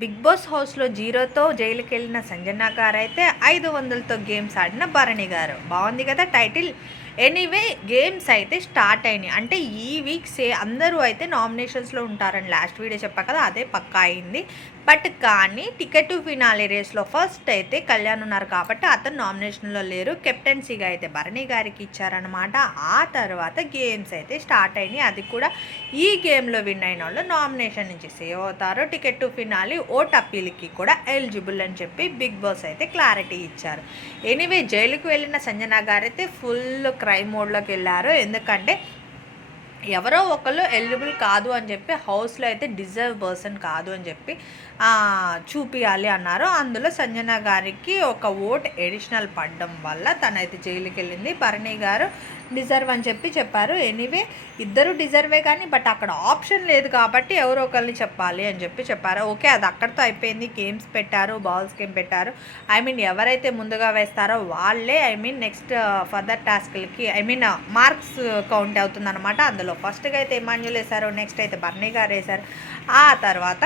Big boss హౌస్లో 0తో జైలుకి వెళ్ళిన సంజన గారు అయితే 500తో గేమ్స్ ఆడిన భరణి గారు. బాగుంది కదా టైటిల్. ఎనీవే గేమ్స్ అయితే స్టార్ట్ అయినాయి. అంటే ఈ వీక్స్ అందరూ అయితే నామినేషన్స్లో ఉంటారని లాస్ట్ వీడియో చెప్పా కదా, అదే పక్కా అయింది. బట్ కానీ టికెట్ టు ఫినాలే రేస్లో ఫస్ట్ అయితే కళ్యాణ్ ఉన్నారు కాబట్టి అతను నామినేషన్లో లేరు. కెప్టెన్సీగా అయితే భరణి గారికి ఇచ్చారనమాట. ఆ తర్వాత గేమ్స్ అయితే స్టార్ట్ అయినాయి. అది కూడా ఈ గేమ్లో విన్ అయిన వాళ్ళు నామినేషన్ నుంచి సేవ్ అవుతారు. టికెట్ టు ఫినాలి ఓట్ అప్పీల్కి కూడా ఎలిజిబుల్ అని చెప్పి బిగ్ బాస్ అయితే క్లారిటీ ఇచ్చారు. ఎనీవే జైలుకు వెళ్ళిన సంజన గారు అయితే ఫుల్ క్రైమ్ మోడ్లోకి వెళ్ళారు. ఎందుకంటే ఎవరో ఒకళ్ళు ఎలిజిబుల్ కాదు అని చెప్పి హౌస్లో అయితే డిజర్వ్ పర్సన్ కాదు అని చెప్పి చూపించాలి అన్నారు. అందులో సంజన గారికి ఒక ఓట్ ఎడిషనల్ పడడం వల్ల తనైతే జైలుకి వెళ్ళింది. భరణి గారు డిజర్వ్ అని చెప్పి చెప్పారు. ఎనీవే ఇద్దరు డిజర్వే కానీ బట్ అక్కడ ఆప్షన్ లేదు కాబట్టి ఎవరో ఒకరిని చెప్పాలి అని చెప్పి చెప్పారు. ఓకే, అది అక్కడితో అయిపోయింది. గేమ్స్ పెట్టారు, బాల్స్ గేమ్ పెట్టారు. ఎవరైతే ముందుగా వేస్తారో వాళ్ళే నెక్స్ట్ ఫర్దర్ టాస్క్లకి మార్క్స్ కౌంట్ అవుతుంది అనమాట. అందులో ఫస్ట్గా అయితే ఇమాన్యుల్ వేశారు, నెక్స్ట్ అయితే భరణి గారు వేశారు, ఆ తర్వాత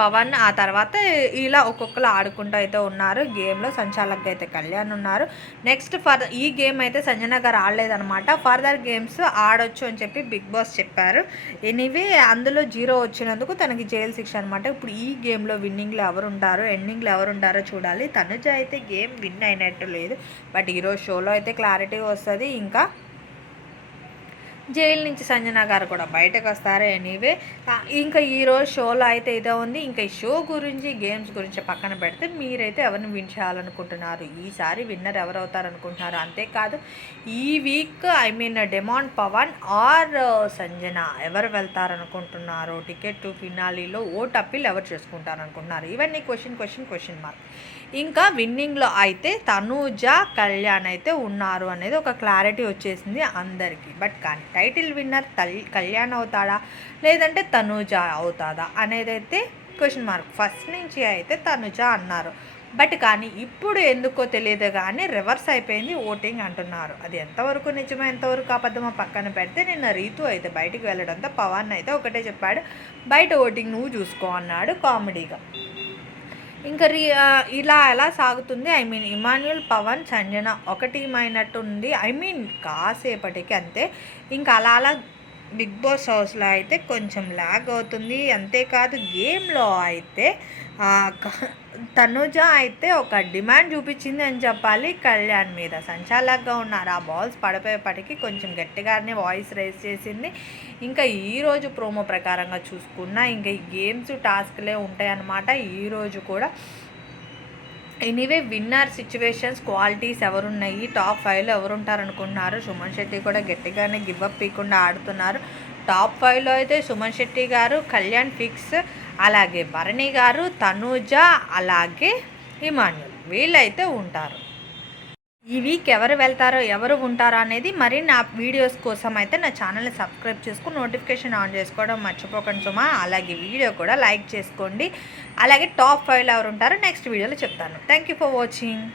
పవన్, ఆ తర్వాత ఇలా ఒక్కొక్కరు ఆడుకుంటూ అయితే ఉన్నారు. గేమ్లో సంచాలకుగా అయితే కళ్యాణ్ ఉన్నారు. నెక్స్ట్ ఈ గేమ్ అయితే సంజన గారు ఆడలేదనమాట. ఫర్దర్ గేమ్స్ ఆడొచ్చు అని చెప్పి బిగ్ బాస్ చెప్పారు. ఎనీవే అందులో 0 వచ్చినందుకు తనకి జైలు శిక్ష అనమాట. ఇప్పుడు ఈ గేమ్లో విన్నింగ్లో ఎవరు ఉంటారో ఎండింగ్లో ఎవరు ఉంటారో చూడాలి. తనుజ అయితే గేమ్ విన్ అయినట్టు లేదు. బట్ ఈరోజు షోలో అయితే క్లారిటీ వస్తుంది. ఇంకా జైలు నుంచి సంజన గారు కూడా బయటకు వస్తారు. ఎనీవే ఇంకా ఈరోజు షోలో అయితే ఇదే ఉంది. ఇంకా ఈ షో గురించి గేమ్స్ గురించి పక్కన పెడితే మీరైతే ఎవరిని విన్ చేయాలనుకుంటున్నారు, ఈసారి విన్నర్ ఎవరు అవుతారు అనుకుంటున్నారు? అంతేకాదు ఈ week demand Pawan are Sanjana ఎవరు వెళ్తారనుకుంటున్నారు? టికెట్ టు ఫినాలీలో ఓట్ అప్పీల్ ఎవరు చేసుకుంటారు అనుకుంటున్నారు? ఇవన్నీ క్వశ్చన్ మార్క్. ఇంకా విన్నింగ్లో అయితే తనూజ కళ్యాణ్ అయితే ఉన్నారు అనేది ఒక క్లారిటీ వచ్చేసింది అందరికీ. బట్ కానీ టైటిల్ విన్నర్ కళ్యాణ్ అవుతాడా లేదంటే తనూజ అవుతాదా అనేది అయితే క్వశ్చన్ మార్క్. ఫస్ట్ నుంచి అయితే తనూజ అన్నారు. బట్ కానీ ఇప్పుడు ఎందుకో తెలియదు కానీ రివర్స్ అయిపోయింది ఓటింగ్ అంటున్నారు. అది ఎంతవరకు నిజమో ఎంతవరకు అబద్ధమో పక్కన పెడితే నిన్న రీతు అయితే బయటికి వెళ్ళడంతో పవన్ అయితే ఒకటే చెప్పాడు, బయట ఓటింగ్ నువ్వు చూసుకో అన్నాడు కామెడీగా. ఇంకా ఇలా ఎలా సాగుతుంది? ఇమాన్యుల్, పవన్, సంజన ఒక టీం అయినట్టుంది. కాసేపటికి అంతే. ఇంకా అలా బిగ్ బాస్ హౌస్లో అయితే కొంచెం ల్యాగ్ అవుతుంది. అంతేకాదు గేమ్లో అయితే తనుజ అయితే ఒక డిమాండ్ చూపించింది అని చెప్పాలి కళ్యాణ్ మీద. సంచాలకుగా ఉన్నారు, ఆ బాల్స్ పడిపోయేపటికి కొంచెం గట్టిగానే వాయిస్ రైజ్ చేసింది. ఇంకా ఈరోజు ప్రోమో ప్రకారంగా చూసుకున్నా ఇంకా ఈ గేమ్స్ టాస్క్లే ఉంటాయన్నమాట ఈరోజు కూడా. ఎనీవే విన్నర్ సిచ్యువేషన్స్ క్వాలిటీస్ ఎవరున్నాయి, టాప్ 5లో ఎవరుంటారు అనుకుంటున్నారు? సుమన్ శెట్టి కూడా గట్టిగానే గివ్అప్ ఇవ్వకుండా ఆడుతున్నారు. టాప్ 5లో అయితే సుమన్ శెట్టి గారు, కళ్యాణ్ ఫిక్స్, అలాగే భరణి గారు, తనూజ, అలాగే ఇమాన్యుల్ వీళ్ళైతే ఉంటారు. ఈ వీక్ ఎవరు వెళ్తారో ఎవరు ఉంటారో అనేది మరి నా వీడియోస్ కోసం అయితే నా ఛానల్ని సబ్స్క్రైబ్ చేసుకుని నోటిఫికేషన్ ఆన్ చేసుకోవడం మర్చిపోకండి సుమా. అలాగే వీడియో కూడా లైక్ చేసుకోండి. అలాగే టాప్ 5లో ఎవరు ఉంటారో నెక్స్ట్ వీడియోలో చెప్తాను. Thank you for watching.